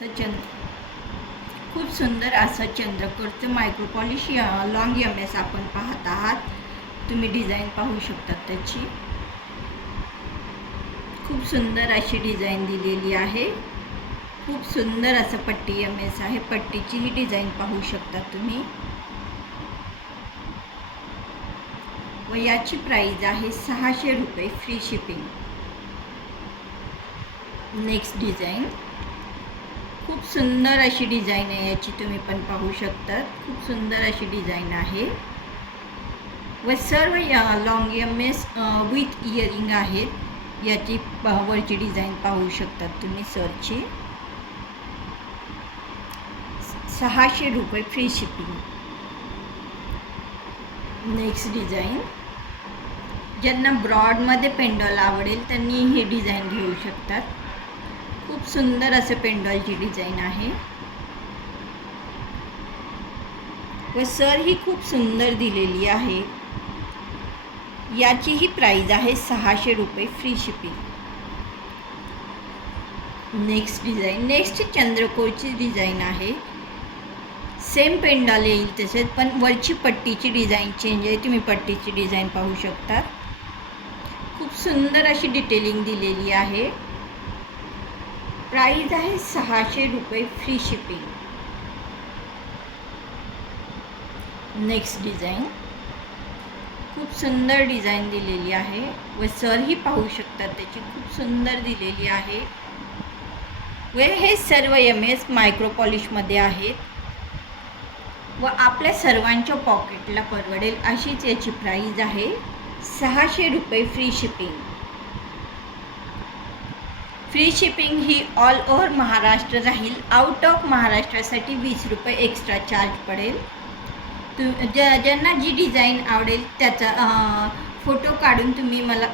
खूप सुंदर असं चंद्रकोरचं मायक्रो पॉलिश लॉंग एस आपण पाहत आहात. तुम्ही डिझाईन पाहू शकता त्याची. खूप सुंदर अशी डिझाईन दिलेली आहे. खूप सुंदर असं पट्टी एस आहे. पट्टीची ही डिझाईन पाहू शकता तुम्ही. व याची प्राइस आहे 600 रुपये फ्री शिपिंग. नेक्स्ट डिझाईन खूप सुंदर अशी डिझाईन आहे. याची तुम्ही पण पाहू शकता. खूप सुंदर अशी डिझाईन आहे व सर्व या लॉंग एस विथ इयरिंग आहेत. याची वरची डिझाईन पाहू शकतात तुम्ही. सरची 600 रुपये फ्री शिपिंग. नेक्स्ट डिझाईन ज्यांना ब्रॉडमध्ये पेंडॉल आवडेल त्यांनी ही डिझाईन घेऊ शकतात. खूप सुंदर असे पेंडॉलची डिझाईन आहे व सर ही खूप सुंदर दिलेली आहे. याची ही प्राइस आहे 600 रुपये free shipping. Next design next चंद्रकोरची डिझाईन आहे. सेम पेंडॉल येईल तसेच पण वरची पट्टीची डिझाईन चेंज आहे. तुम्ही पट्टीची डिझाईन पाहू शकता. खूप सुंदर अशी डिटेलिंग दिलेली आहे. प्राइस आहे 600 रुपये फ्री शिपिंग. नेक्स्ट डिझाईन खूप सुंदर डिझाईन दिलेली आहे व सर ही पाहू शकतात त्याची. खूप सुंदर दिलेली आहे व हे सर्व एस मायक्रो पॉलिशमध्ये आहेत व आपल्या सर्वांच्या पॉकेटला परवडेल अशीच याची प्राइस आहे 600 रुपये फ्री शिपिंग. फ्री शिपिंग ही ऑल ओव्हर महाराष्ट्र राहील. आउट ऑफ महाराष्ट्रासाठी 20 रुपये एक्स्ट्रा चार्ज पडेल. ज्यांना जी डिझाईन आवडेल त्याचा फोटो काढून तुम्ही मला